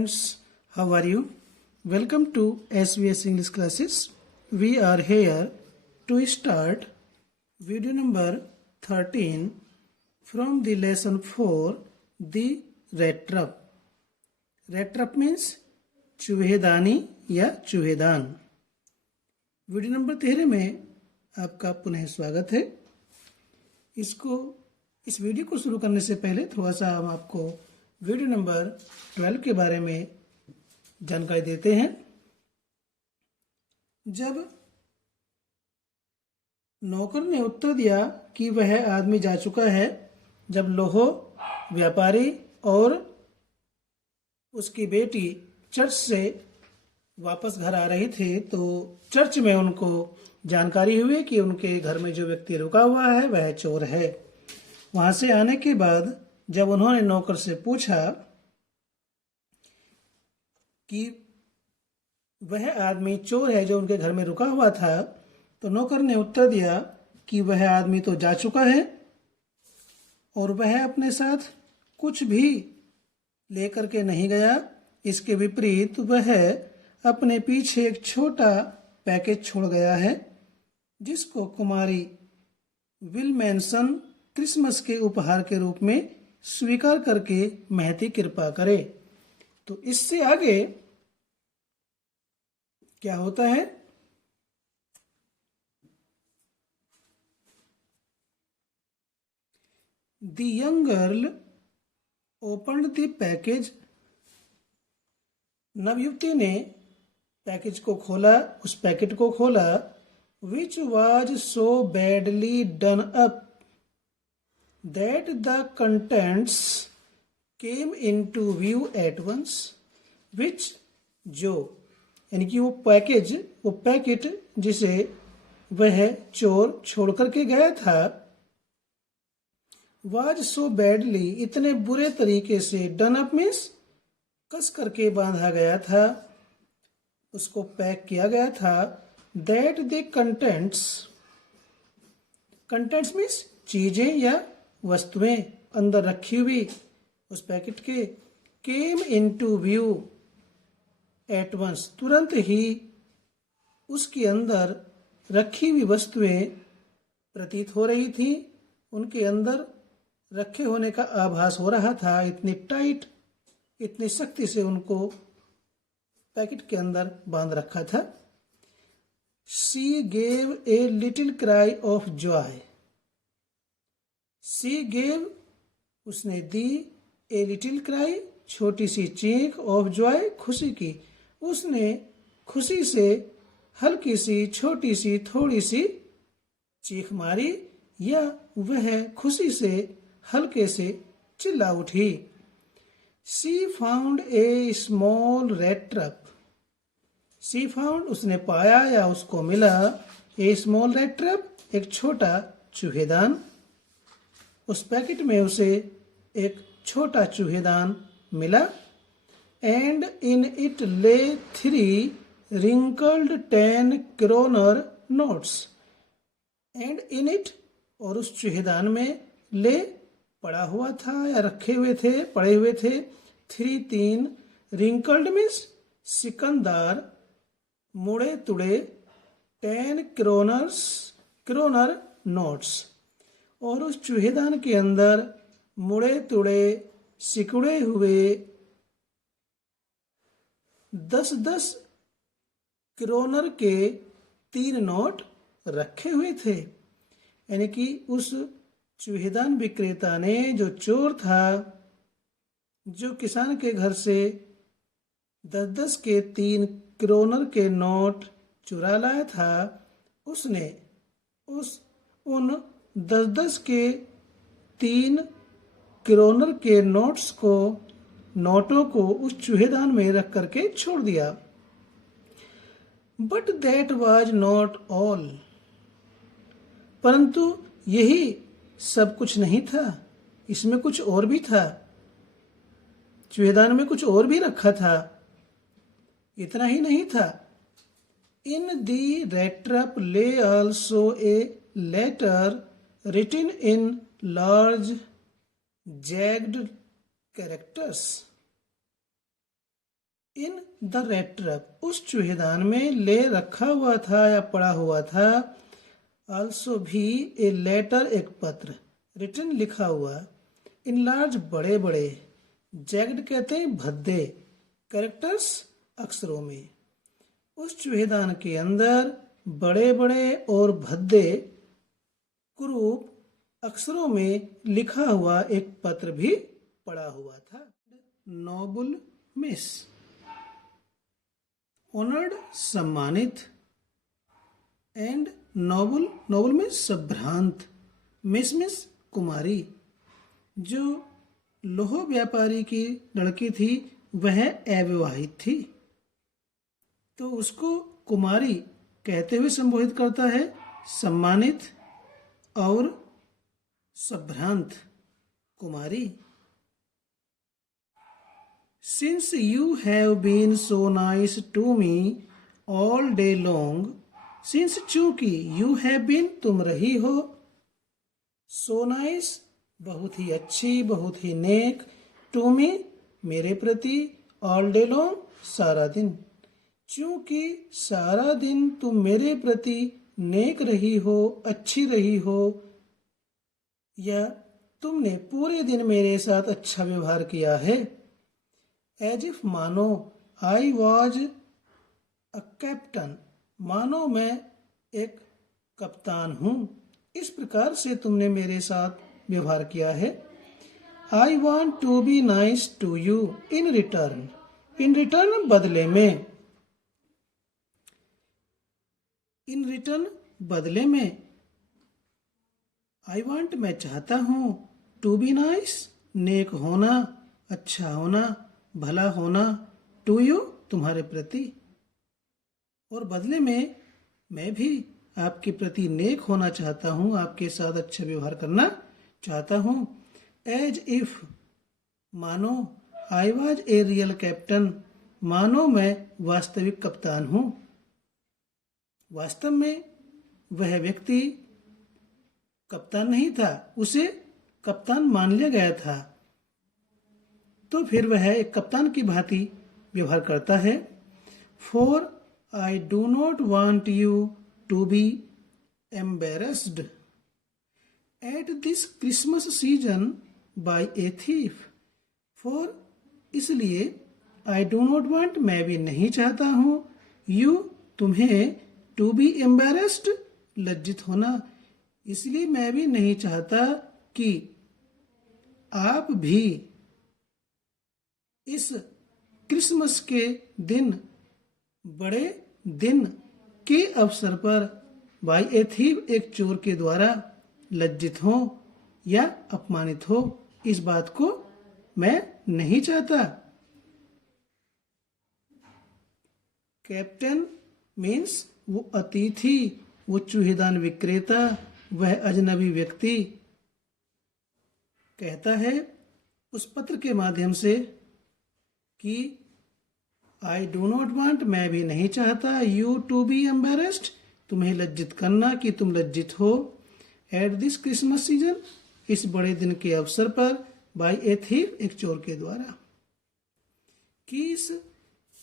friends, how are you? Welcome to SVS English classes. We are here to start video number 13 from the lesson 4, the rat trap. Rat trap means चूहेदानी या चूहेदान. Video number 13 में आपका पुनः स्वागत है. इस video को शुरू करने से पहले थोड़ा सा हम आपको वीडियो नंबर 12 के बारे में जानकारी देते हैं. जब नौकर ने उत्तर दिया कि वह आदमी जा चुका है, जब लोहो व्यापारी और उसकी बेटी चर्च से वापस घर आ रहे थे, तो चर्च में उनको जानकारी हुई कि उनके घर में जो व्यक्ति रुका हुआ है वह चोर है. वहां से आने के बाद जब उन्होंने नौकर से पूछा कि वह आदमी चोर है जो उनके घर में रुका हुआ था, तो नौकर ने उत्तर दिया कि वह आदमी तो जा चुका है और वह अपने साथ कुछ भी लेकर के नहीं गया. इसके विपरीत वह अपने पीछे एक छोटा पैकेज छोड़ गया है, जिसको कुमारी विलमेंसन क्रिसमस के उपहार के रूप में स्वीकार करके महती कृपा करे. तो इससे आगे क्या होता है? The young girl opened the package. नवयुवती ने पैकेज को खोला, उस पैकेट को खोला. Which was so badly done up that the contents came into view at once. Which जो यानी कि वो पैकेट जिसे वह चोर छोड़ करके गया था, was so badly इतने बुरे तरीके से, done up means कस करके बांधा गया था, उसको पैक किया गया था. that the contents means चीजें या वस्तुएं अंदर रखी हुई उस पैकेट के, came into view at once तुरंत ही उसके अंदर रखी हुई वस्तुएं प्रतीत हो रही थी, उनके अंदर रखे होने का आभास हो रहा था. इतनी टाइट, इतनी सख्ती से उनको पैकेट के अंदर बांध रखा था. She gave a little cry of joy. She gave उसने दी, a little cry छोटी सी चीख, of joy खुशी की. उसने खुशी से हल्की सी, छोटी सी, थोड़ी सी चीख मारी, या वह खुशी से हल्के से चिल्ला उठी. She found a small rat trap. She found उसने पाया या उसको मिला, a small rat trap एक छोटा चूहेदान. उस पैकेट में उसे एक छोटा चूहेदान मिला. And in it lay 3 wrinkled 10 kroner notes. And in it और उस चूहेदान में ले पड़ा हुआ था या रखे हुए थे, पड़े हुए थे 3 wrinkled means सिकंदार, मुड़े तुड़े 10 kroner notes. और उस चूहेदान के अंदर मुड़े तुड़े सिकुड़े हुए 10 क्रोनर के 3 नोट रखे हुए थे. यानी कि उस चूहेदान विक्रेता ने, जो चोर था, जो किसान के घर से 10 के 3 क्रोनर के नोट चुरा लाया था, उसने उन 10 के 3 क्रोनर के नोटों को उस चूहेदान में रख करके छोड़ दिया. But that was not all. परंतु यही सब कुछ नहीं था, इसमें कुछ और भी था. चूहेदान में कुछ और भी रखा था. इतना ही नहीं था. इन दी rat trap lay also a letter written in large jagged characters. In the red truck, उस चूहेदान में ले रखा हुआ था या पड़ा हुआ था। आल्सो भी ए लेटर, एक पत्र, रिटन लिखा हुआ, इन लार्ज, बड़े बड़े, जैग्ड कहते हैं भद्दे, कैरेक्टर्स अक्षरों में। उस चूहेदान के अंदर बड़े बड़े और भद्दे कुरूप अक्षरों में लिखा हुआ एक पत्र भी पड़ा हुआ था। नोबल मिस, ऑनर्ड सम्मानित, एंड नोबल, नोबल में संभ्रांत, मिस कुमारी। जो लोह व्यापारी की लड़की थी वह अविवाहित थी, तो उसको कुमारी कहते हुए संबोधित करता है, सम्मानित और संभ्रांत कुमारी। Since you have been so nice to me all day long, since चूंकि you have been तुम रही हो, so nice बहुत ही अच्छी, बहुत ही नेक, to me मेरे प्रति, all day long सारा दिन। चूंकि सारा दिन तुम मेरे प्रति नेक रही हो, अच्छी रही हो, या तुमने पूरे दिन मेरे साथ अच्छा व्यवहार किया है। एज इफ मानो, आई वॉज अ कैप्टन, मानो मैं एक कप्तान हूं, इस प्रकार से तुमने मेरे साथ व्यवहार किया है। I want to be nice to you in return, in return बदले में, इन रिटर्न बदले में। आई वॉन्ट मैं चाहता हूं, टू बी नाइस नेक होना, अच्छा होना, भला होना, टू यू तुम्हारे प्रति, और बदले में मैं भी आपके प्रति नेक होना चाहता हूं, आपके साथ अच्छा व्यवहार करना चाहता हूं। एज इफ मानो, I was a real captain, मानो मैं वास्तविक कप्तान हूं। वास्तव में वह व्यक्ति कप्तान नहीं था, उसे कप्तान मान लिया गया था, तो फिर वह एक कप्तान की भांति व्यवहार करता है। For I do not want you to be embarrassed at this Christmas season by a thief. For इसलिए, आई डू नॉट वॉन्ट मैं भी नहीं चाहता हूं, यू तुम्हें, टू बी एम्बेरस्ड लज्जित होना, इसलिए मैं भी नहीं चाहता कि आप भी इस क्रिसमस के दिन, बड़े दिन के अवसर पर, बाय ए थीफ एक चोर के द्वारा लज्जित हो या अपमानित हो, इस बात को मैं नहीं चाहता। कैप्टन मीन्स वो अतिथि, वो चूहेदान विक्रेता, वह अजनबी व्यक्ति कहता है उस पत्र के माध्यम से कि आई डू नॉट वांट मैं भी नहीं चाहता, यू टू बी एम्बेरस्ड तुम्हें लज्जित करना, कि तुम लज्जित हो, एट दिस क्रिसमस सीजन इस बड़े दिन के अवसर पर, बाय ए थीफ एक चोर के द्वारा, कि इस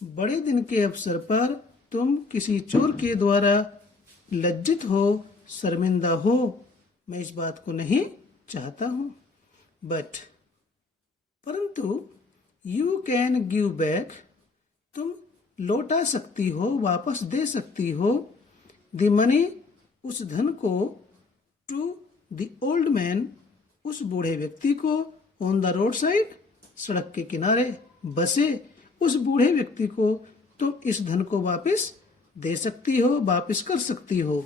बड़े दिन के अवसर पर तुम किसी चोर के द्वारा लज्जित हो, शर्मिंदा हो, मैं इस बात को नहीं चाहता हूं। बट परंतु यू कैन गिव बैक तुम लौटा सकती हो, वापस दे सकती हो, द मनी उस धन को, टू द ओल्ड मैन उस बूढ़े व्यक्ति को, ऑन द रोड साइड सड़क के किनारे बसे उस बूढ़े व्यक्ति को तुम इस धन को वापस दे सकती हो, वापस कर सकती हो।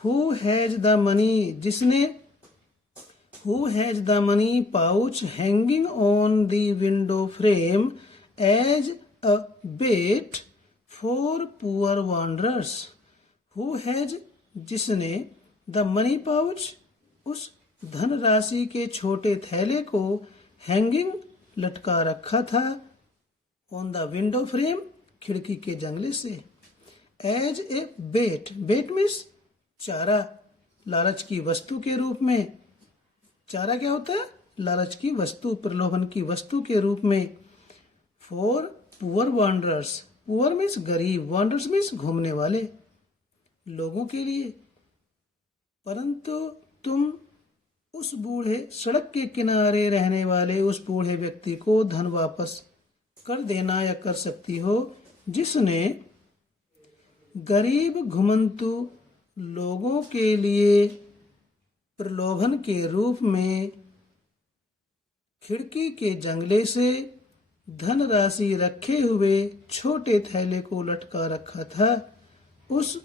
हु हैज द मनी जिसने, who has the money pouch hanging on the window frame as a bait for poor wanderers. Who has जिसने, द मनी पाउच उस धन राशि के छोटे थैले को, हैंगिंग लटका रखा था, ऑन द विंडो फ्रेम खिड़की के जंगले से, as a bat, bat means चारा, लालच की वस्तु के रूप में। चारा क्या होता है? लालच की वस्तु, प्रलोभन की वस्तु के रूप में। For poor Wanderers, poor means गरीब, वांडरर्स मीन्स घूमने वाले लोगों के लिए। परंतु तुम उस बूढ़े सड़क के किनारे रहने वाले उस बूढ़े व्यक्ति को धन वापस कर देना या कर सकती हो जिसने गरीब घुमंतु लोगों के लिए प्रलोभन के रूप में खिड़की के जंगले से धनराशि रखे हुए छोटे थैले को लटका रखा था। उस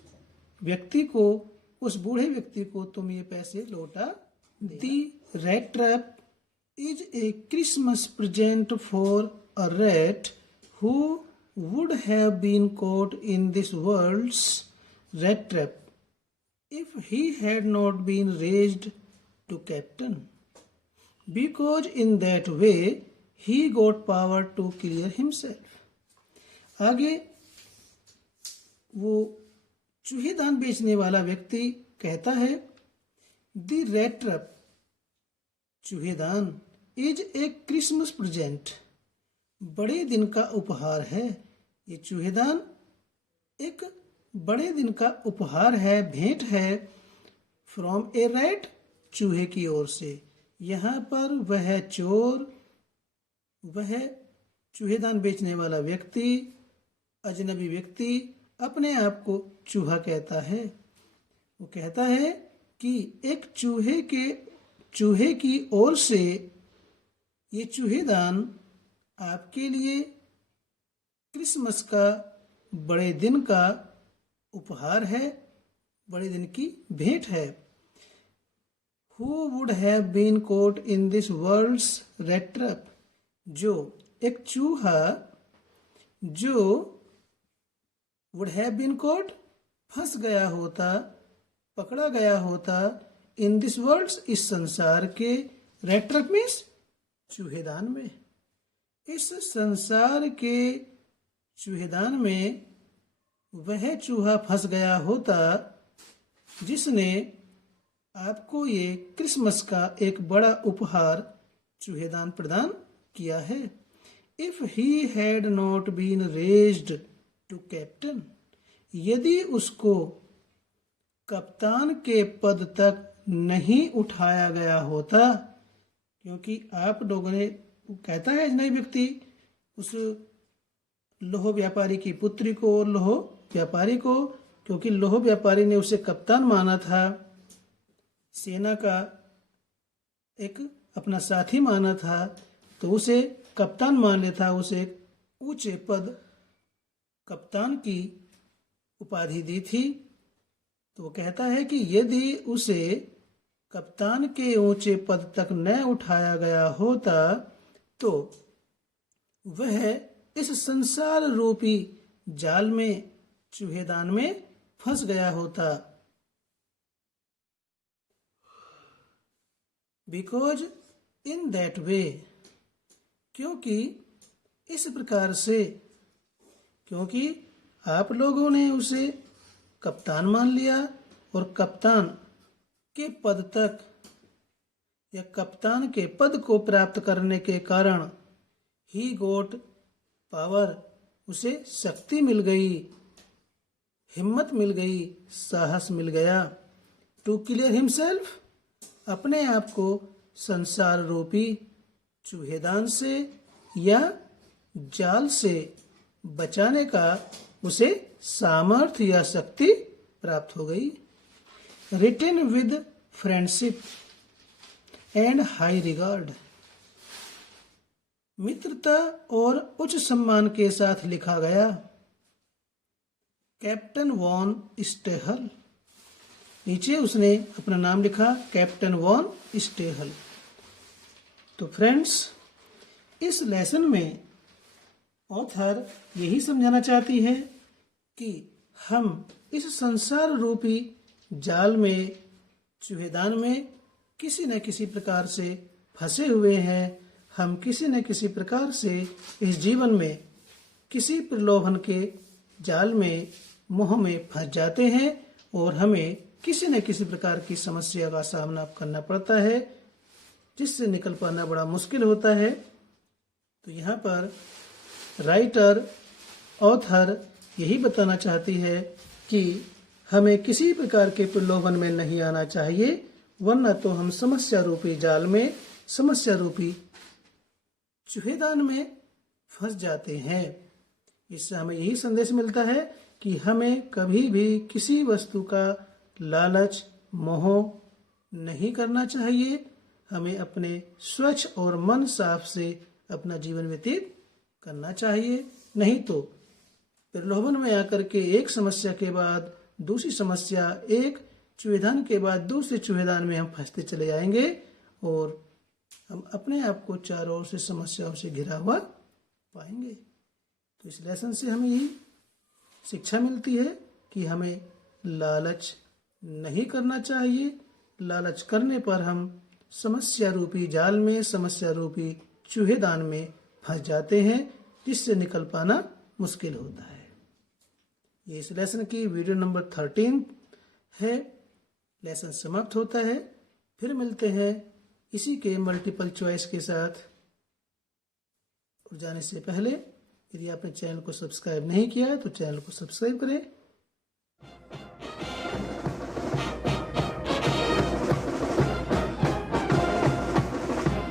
व्यक्ति को, उस बूढ़े व्यक्ति को तुम ये पैसे लौटा दे। The rat trap is a Christmas present for a rat who would have been caught in this world's rat trap if he had not been raised to captain, because in that way he got power to clear himself. आगे वो चूहेदान बेचने वाला व्यक्ति कहता है, the rat trap, चूहेदान, is a Christmas present, बड़े दिन का उपहार है। ये चूहेदान एक बड़े दिन का उपहार है, भेंट है, फ्रॉम ए रैट, चूहे की ओर से। यहाँ पर वह चोर, वह चूहेदान बेचने वाला व्यक्ति, अजनबी व्यक्ति अपने आप को चूहा कहता है। वो कहता है कि एक चूहे की ओर से ये चूहेदान आपके लिए क्रिसमस का बड़े दिन का उपहार है, बड़े दिन की भेंट है। Who would have been caught in this world's rat trap, जो एक चूहा जो would have been caught, फंस गया होता, पकड़ा गया होता, इन दिस वर्ल्ड्स, इस संसार के, रेट ट्रैप मीन्स चूहेदान में, इस संसार के चूहेदान में वह चूहा फंस गया होता जिसने आपको ये क्रिसमस का एक बड़ा उपहार चूहेदान प्रदान किया है। If he had not been raised to captain, यदि उसको कप्तान के पद तक नहीं उठाया गया होता, क्योंकि आप लोगों ने, कहता है अजनबी व्यक्ति उस लोह व्यापारी की पुत्री को और लोह व्यापारी को, क्योंकि लोह व्यापारी ने उसे कप्तान माना था, सेना का एक अपना साथी माना था, तो उसे कप्तान मान लेता, उसे एक ऊंचे पद कप्तान की उपाधि दी थी। तो वो कहता है कि यदि उसे कप्तान के ऊंचे पद तक न उठाया गया होता तो वह इस संसार रूपी जाल में, चूहेदान में फंस गया होता। बिकॉज इन दैट वे, क्योंकि इस प्रकार से, क्योंकि आप लोगों ने उसे कप्तान मान लिया और कप्तान के पद तक या कप्तान के पद को प्राप्त करने के कारण ही गोट पावर, उसे शक्ति मिल गई, हिम्मत मिल गई, साहस मिल गया, टू क्लियर हिमसेल्फ, अपने आप को संसार रूपी चूहेदान से या जाल से बचाने का उसे सामर्थ्य या शक्ति प्राप्त हो गई। Written with friendship and high regard, मित्रता और उच्च सम्मान के साथ लिखा गया। कैप्टन वॉन स्टेहल, नीचे उसने अपना नाम लिखा, कैप्टन वॉन स्टेहल। तो फ्रेंड्स, इस लेसन में ऑथर यही समझाना चाहती है कि हम इस संसार रूपी जाल में, चूहेदान में किसी न किसी प्रकार से फंसे हुए हैं। हम किसी न किसी प्रकार से इस जीवन में किसी प्रलोभन के जाल में, मोह में फंस जाते हैं और हमें किसी न किसी प्रकार की समस्या का सामना करना पड़ता है, जिससे निकल पाना बड़ा मुश्किल होता है। तो यहाँ पर राइटर ऑथर यही बताना चाहती है कि हमें किसी प्रकार के प्रलोभन में नहीं आना चाहिए, वरना तो हम समस्या रूपी जाल में, समस्या रूपी चूहेदान में फंस जाते हैं। इससे हमें यही संदेश मिलता है कि हमें कभी भी किसी वस्तु का लालच, मोह नहीं करना चाहिए। हमें अपने स्वच्छ और मन साफ से अपना जीवन व्यतीत करना चाहिए, नहीं तो प्रलोभन में आकर के एक समस्या के बाद दूसरी समस्या, एक चूहेदान के बाद दूसरे चूहेदान में हम फंसते चले जाएंगे और हम अपने आप को चारों ओर से समस्याओं से घिरा हुआ पाएंगे। तो इस लेसन से हमें यही शिक्षा मिलती है कि हमें लालच नहीं करना चाहिए। लालच करने पर हम समस्या रूपी जाल में, समस्या रूपी चूहेदान में फंस जाते हैं, जिससे निकल पाना मुश्किल होता है। ये इस लेसन की वीडियो नंबर 13 है। लेसन समाप्त होता है। फिर मिलते हैं इसी के मल्टीपल चॉइस के साथ। और जाने से पहले यदि आपने चैनल को सब्सक्राइब नहीं किया है तो चैनल को सब्सक्राइब करें